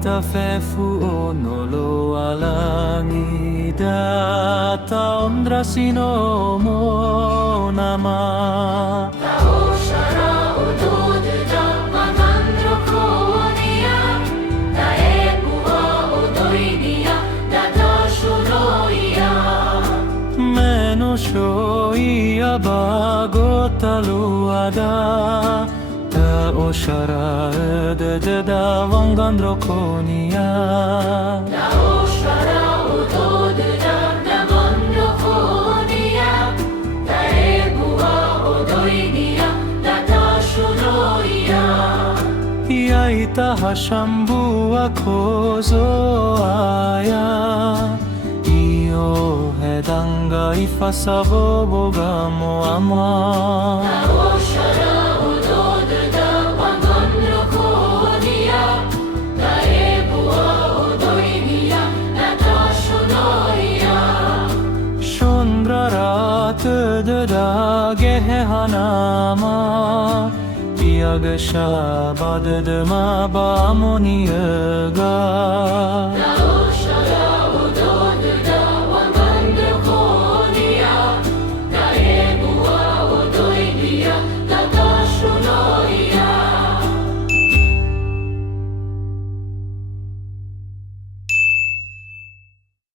itafefu onolo alangida taondra sino mo nama Taoshara udoduda magandro konia Taebua odorinia dadashunoia Meno shoia bagotaluada Taoshara ededa vangandro konia Taoshara udoduda magandro konia Taebua odorinia dadashunoia Yaita hashambua kozo aya Io hedanga ifasavo bogamo ama Taoshara udoduda magandro konia Taebua odorinia dadashunoia Shundrarat deda gehanama Yagasha badedma bamoniyaga Taoshara